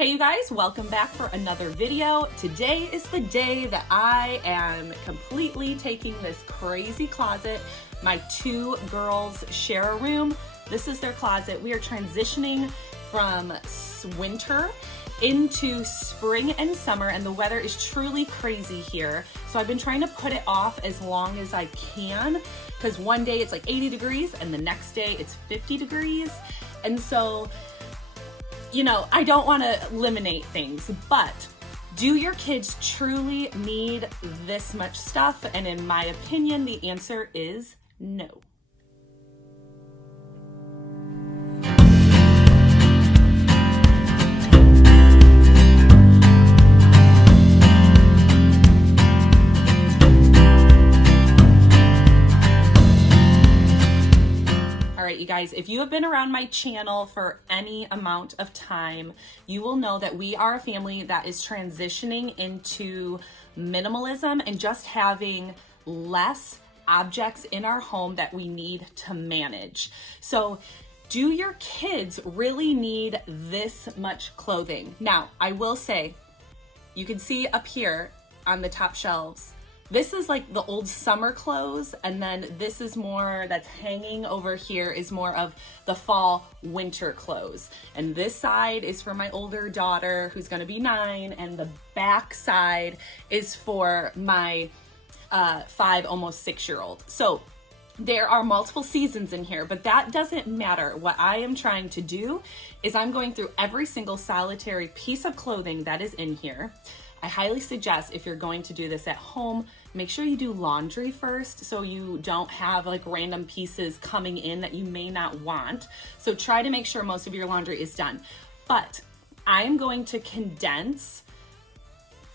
Hey you guys, welcome back for another video. Today is the day that I am completely taking this crazy closet. My two girls share a room. This is their closet. We are transitioning from winter into spring and summer, and the weather is truly crazy here. So I've been trying to put it off as long as I can, because one day it's like 80 degrees and the next day it's 50 degrees. And so, you know, I don't want to eliminate things, but do your kids truly need this much stuff? And in my opinion, the answer is no. You guys, if you have been around my channel for any amount of time, you will know that we are a family that is transitioning into minimalism and just having less objects in our home that we need to manage. So, do your kids really need this much clothing? Now, I will say, you can see up here on the top shelves, this is like the old summer clothes, and then this is more that's hanging over here is more of the fall winter clothes. And this side is for my older daughter who's gonna be 9, and the back side is for my 5, almost 6-year-old. So there are multiple seasons in here, but that doesn't matter. What I am trying to do is I'm going through every single solitary piece of clothing that is in here. I highly suggest, if you're going to do this at home, make sure you do laundry first so you don't have like random pieces coming in that you may not want. So try to make sure most of your laundry is done. But I am going to condense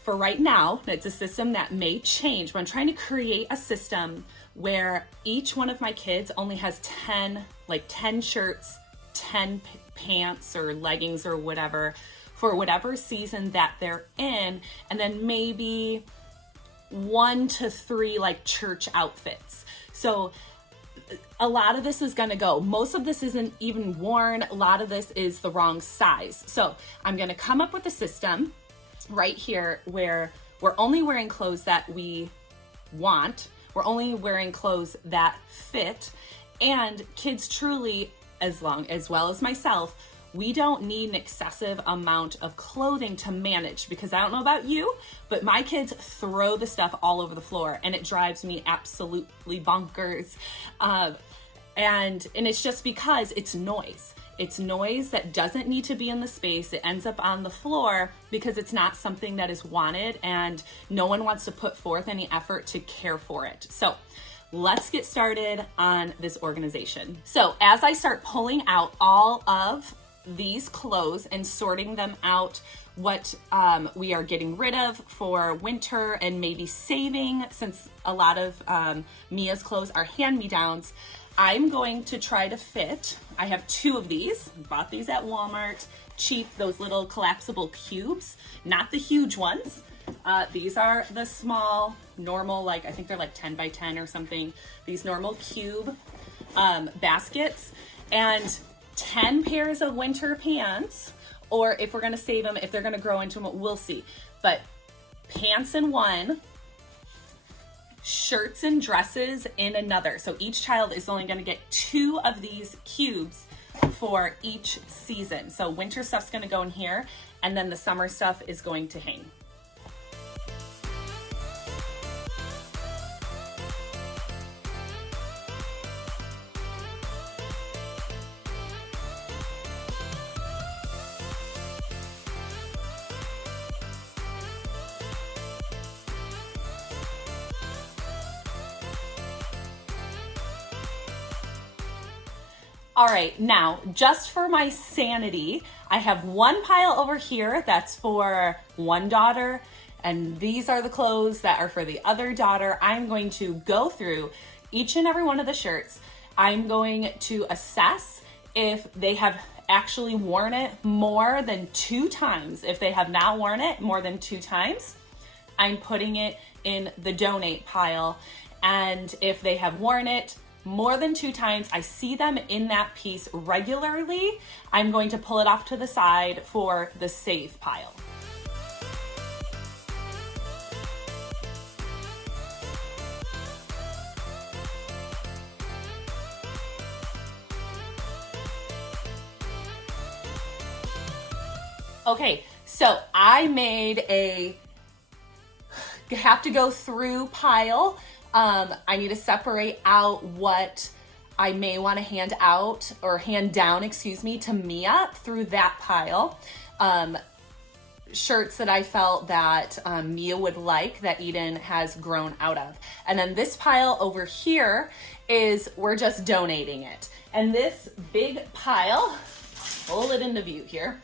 for right now. It's a system that may change, but I'm trying to create a system where each one of my kids only has 10 shirts, 10 pants or leggings or whatever, for whatever season that they're in, and then maybe 1 to 3 like church outfits. So a lot of this is gonna go. Most of this isn't even worn. A lot of this is the wrong size. So I'm gonna come up with a system right here where we're only wearing clothes that we want. We're only wearing clothes that fit, and kids truly, as well as myself, we don't need an excessive amount of clothing to manage, because I don't know about you, but my kids throw the stuff all over the floor and it drives me absolutely bonkers. And it's just because it's noise. It's noise that doesn't need to be in the space. It ends up on the floor because it's not something that is wanted, and no one wants to put forth any effort to care for it. So let's get started on this organization. So as I start pulling out all of these clothes and sorting them out, what we are getting rid of for winter and maybe saving, since a lot of Mia's clothes are hand-me-downs, I'm going to try to fit. I have 2 of these. Bought these at Walmart, cheap, those little collapsible cubes, not the huge ones. These are the small, normal, like I think they're like 10 by 10 or something. These normal cube baskets, and 10 pairs of winter pants, or if we're gonna save them, if they're gonna grow into them, we'll see. But pants in one, shirts and dresses in another. So each child is only gonna get 2 of these cubes for each season. So winter stuff's gonna go in here, and then the summer stuff is going to hang. All right, now, just for my sanity, I have one pile over here that's for one daughter, and these are the clothes that are for the other daughter. I'm going to go through each and every one of the shirts. I'm going to assess if they have actually worn it more than 2 times. If they have not worn it more than 2 times, I'm putting it in the donate pile. And if they have worn it more than 2 times, I see them in that piece regularly, I'm going to pull it off to the side for the save pile. Okay, so I made a have to go through pile. I need to separate out what I may want to hand out or hand down, to Mia through that pile. Shirts that I felt that Mia would like that Eden has grown out of. And then this pile over here is we're just donating it. And this big pile, pull it into view here.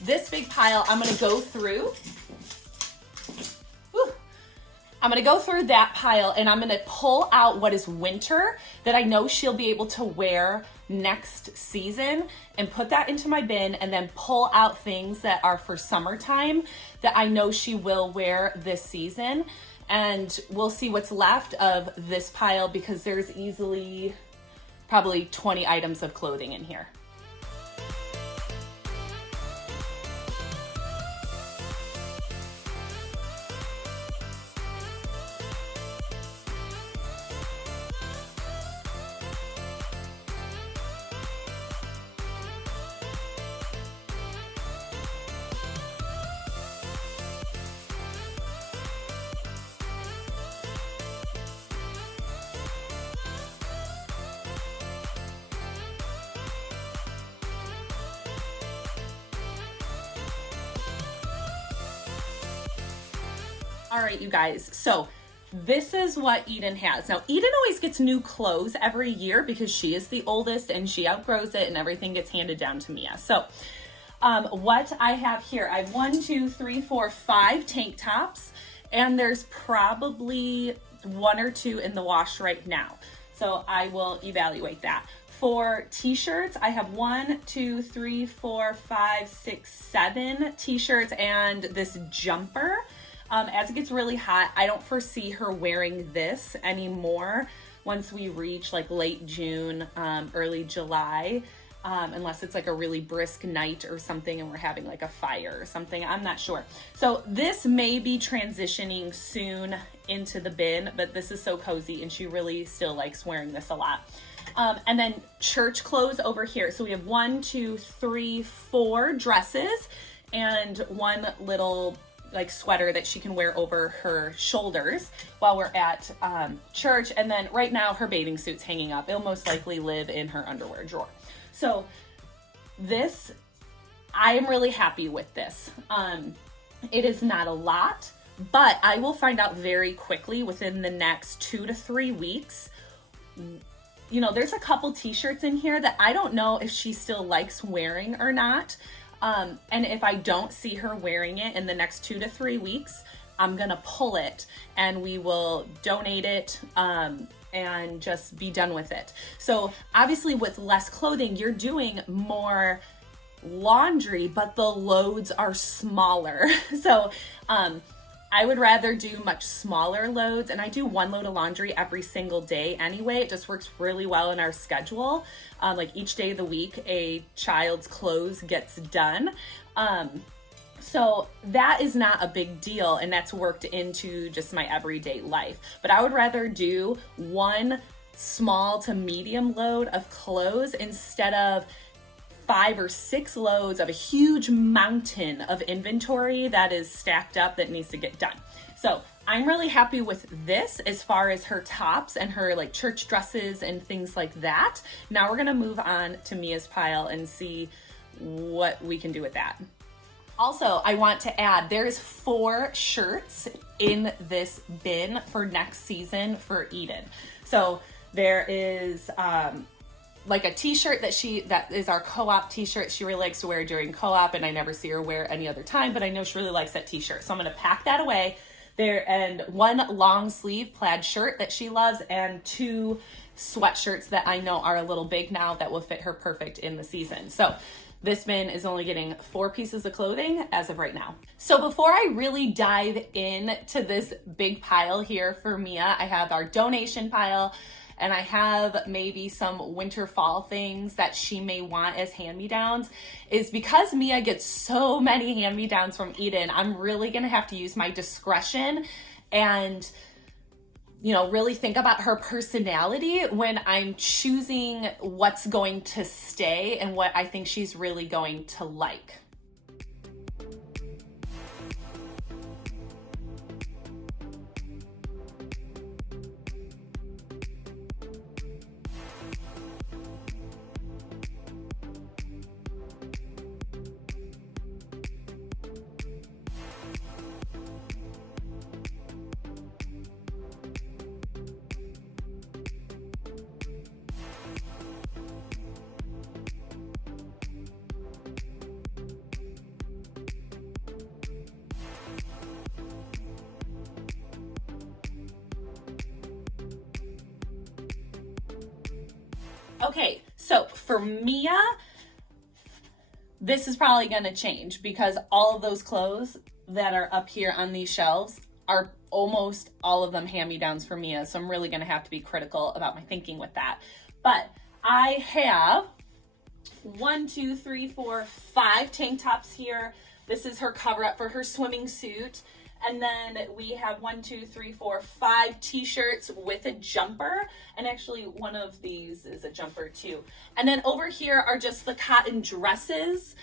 This big pile I'm going to go through. I'm going to go through that pile and I'm going to pull out what is winter that I know she'll be able to wear next season and put that into my bin, and then pull out things that are for summertime that I know she will wear this season. And we'll see what's left of this pile because there's easily probably 20 items of clothing in here. All right, you guys, so this is what Eden has. Now, Eden always gets new clothes every year because she is the oldest and she outgrows it and everything gets handed down to Mia. So what I have here, I have 1, 2, 3, 4, 5 tank tops, and there's probably 1 or 2 in the wash right now. So I will evaluate that. For t-shirts, I have 1, 2, 3, 4, 5, 6, 7 t-shirts and this jumper. As it gets really hot, I don't foresee her wearing this anymore once we reach like late June, early July, unless it's like a really brisk night or something and we're having like a fire or something. I'm not sure. So this may be transitioning soon into the bin, but this is so cozy and she really still likes wearing this a lot. And then church clothes over here. So we have 1, 2, 3, 4 dresses and 1 little like sweater that she can wear over her shoulders while we're at church. And then right now her bathing suit's hanging up. It'll most likely live in her underwear drawer. So this, I am really happy with this. It is not a lot, but I will find out very quickly within the next 2 to 3 weeks. You know, there's a couple t-shirts in here that I don't know if she still likes wearing or not. And if I don't see her wearing it in the next 2 to 3 weeks, I'm gonna pull it and we will donate it and just be done with it. So obviously with less clothing, you're doing more laundry, but the loads are smaller. So I would rather do much smaller loads, and I do 1 load of laundry every single day anyway. It just works really well in our schedule. Like each day of the week, a child's clothes gets done. So that is not a big deal, and that's worked into just my everyday life. But I would rather do 1 small to medium load of clothes instead of 5 or 6 loads of a huge mountain of inventory that is stacked up that needs to get done. So I'm really happy with this as far as her tops and her like church dresses and things like that. Now we're gonna move on to Mia's pile and see what we can do with that. Also, I want to add, there's 4 shirts in this bin for next season for Eden. So there is like a t-shirt that is our co-op t-shirt she really likes to wear during co-op, and I never see her wear any other time, but I know she really likes that t-shirt. So I'm gonna pack that away there, and 1 long sleeve plaid shirt that she loves, and 2 sweatshirts that I know are a little big now that will fit her perfect in the season. So this bin is only getting 4 pieces of clothing as of right now. So before I really dive into this big pile here for Mia, I have our donation pile, and I have maybe some winter fall things that she may want as hand-me-downs, is because Mia gets so many hand-me-downs from Eden, I'm really gonna have to use my discretion and really think about her personality when I'm choosing what's going to stay and what I think she's really going to like. Okay, so for Mia, this is probably going to change because all of those clothes that are up here on these shelves are almost all of them hand-me-downs for Mia. So I'm really going to have to be critical about my thinking with that. But I have 5 tank tops here. This is her cover up for her swimming suit. And then we have 5 t-shirts with a jumper. And actually one of these is a jumper too. And then over here are just the cotton dresses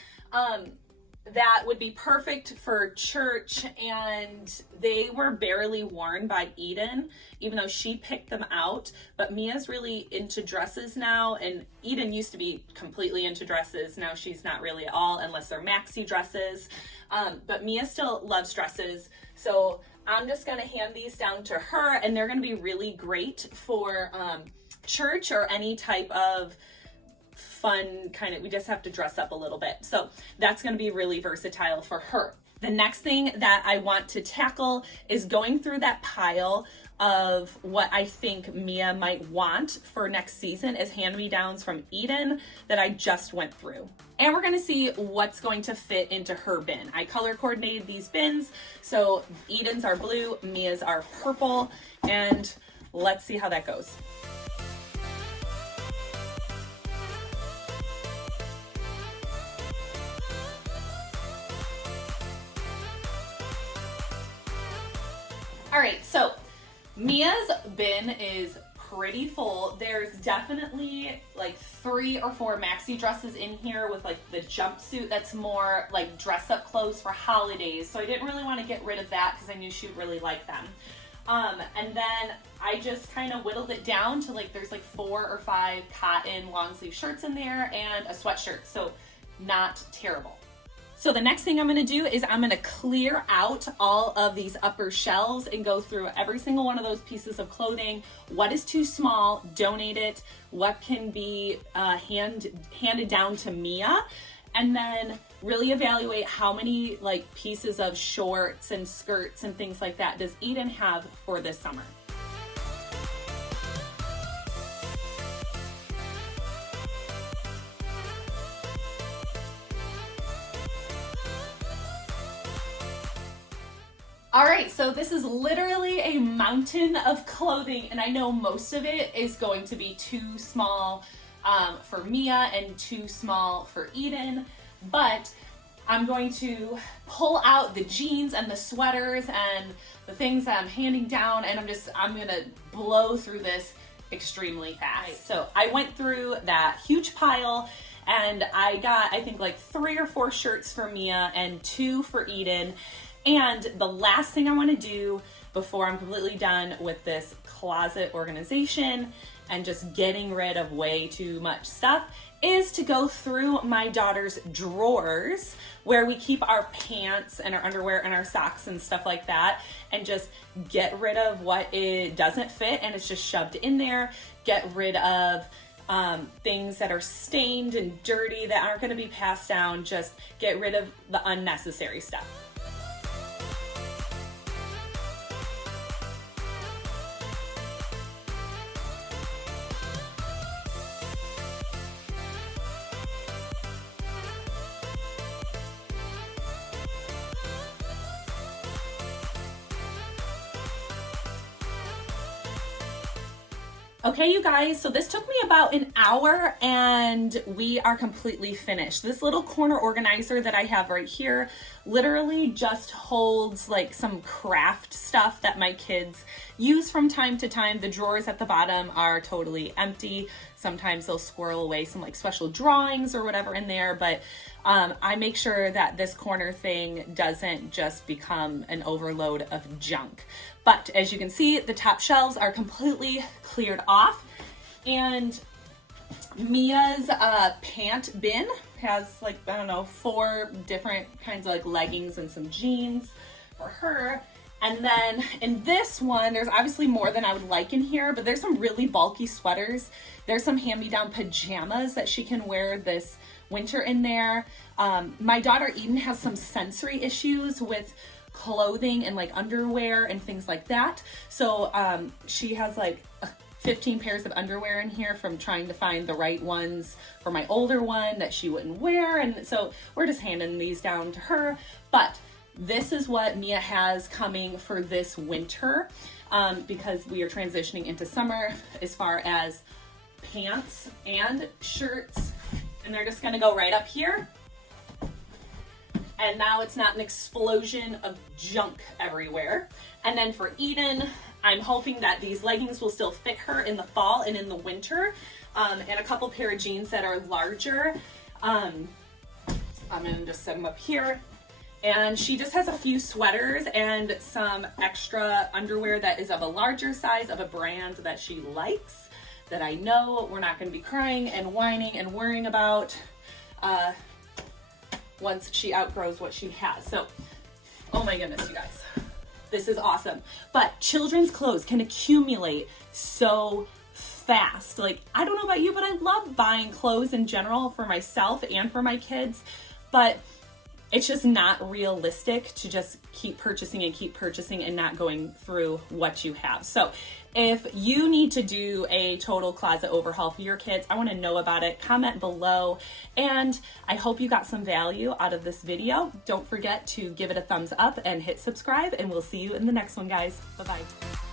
that would be perfect for church. And they were barely worn by Eden, even though she picked them out. But Mia's really into dresses now. And Eden used to be completely into dresses. Now she's not really at all, unless they're maxi dresses. But Mia still loves dresses. So I'm just going to hand these down to her, and they're going to be really great for church or any type of fun kind of, we just have to dress up a little bit. So that's going to be really versatile for her. The next thing that I want to tackle is going through that pile of what I think Mia might want for next season is hand-me-downs from Eden that I just went through. And we're gonna see what's going to fit into her bin. I color coordinated these bins, so Eden's are blue, Mia's are purple, and let's see how that goes. All right, so Mia's bin is pretty full. There's definitely like 3 or 4 maxi dresses in here with like the jumpsuit that's more like dress up clothes for holidays. So I didn't really want to get rid of that because I knew she would really like them. And then I just kind of whittled it down to like there's like 4 or 5 cotton long sleeve shirts in there and a sweatshirt. So not terrible. So the next thing I'm gonna do is I'm gonna clear out all of these upper shelves and go through every single one of those pieces of clothing. What is too small, donate it. What can be handed down to Mia, and then really evaluate how many like pieces of shorts and skirts and things like that does Eden have for this summer. All right, so this is literally a mountain of clothing, and I know most of it is going to be too small for Mia and too small for Eden, but I'm going to pull out the jeans and the sweaters and the things that I'm handing down, and I'm gonna blow through this extremely fast. Right, so I went through that huge pile, and I got, I think, like 3 or 4 shirts for Mia and 2 for Eden. And the last thing I want to do before I'm completely done with this closet organization and just getting rid of way too much stuff is to go through my daughter's drawers where we keep our pants and our underwear and our socks and stuff like that, and just get rid of what it doesn't fit and it's just shoved in there. Get rid of things that are stained and dirty that aren't going to be passed down. Just get rid of the unnecessary stuff. Okay, you guys, so this took me about an hour and we are completely finished. This little corner organizer that I have right here literally just holds like some craft stuff that my kids use from time to time. The drawers at the bottom are totally empty. Sometimes they'll squirrel away some like special drawings or whatever in there, but I make sure that this corner thing doesn't just become an overload of junk. But as you can see, the top shelves are completely cleared off, and Mia's pant bin has like, I don't know, 4 different kinds of like leggings and some jeans for her. And then in this one, there's obviously more than I would like in here, but there's some really bulky sweaters. There's some hand-me-down pajamas that she can wear this winter in there. My daughter Eden has some sensory issues with clothing and like underwear and things like that. So she has like 15 pairs of underwear in here from trying to find the right ones for my older one that she wouldn't wear. And so we're just handing these down to her. But this is what Mia has coming for this winter because we are transitioning into summer as far as pants and shirts. And they're just gonna go right up here. And now it's not an explosion of junk everywhere. And then for Eden, I'm hoping that these leggings will still fit her in the fall and in the winter. And a couple pair of jeans that are larger. I'm gonna just set them up here. And she just has a few sweaters and some extra underwear that is of a larger size of a brand that she likes, that I know we're not gonna be crying and whining and worrying about once she outgrows what she has. So, oh my goodness, you guys, this is awesome. But children's clothes can accumulate so fast. Like, I don't know about you, but I love buying clothes in general for myself and for my kids, but it's just not realistic to just keep purchasing and not going through what you have. So if you need to do a total closet overhaul for your kids, I want to know about it. Comment below. And I hope you got some value out of this video. Don't forget to give it a thumbs up and hit subscribe, and we'll see you in the next one, guys. Bye-bye.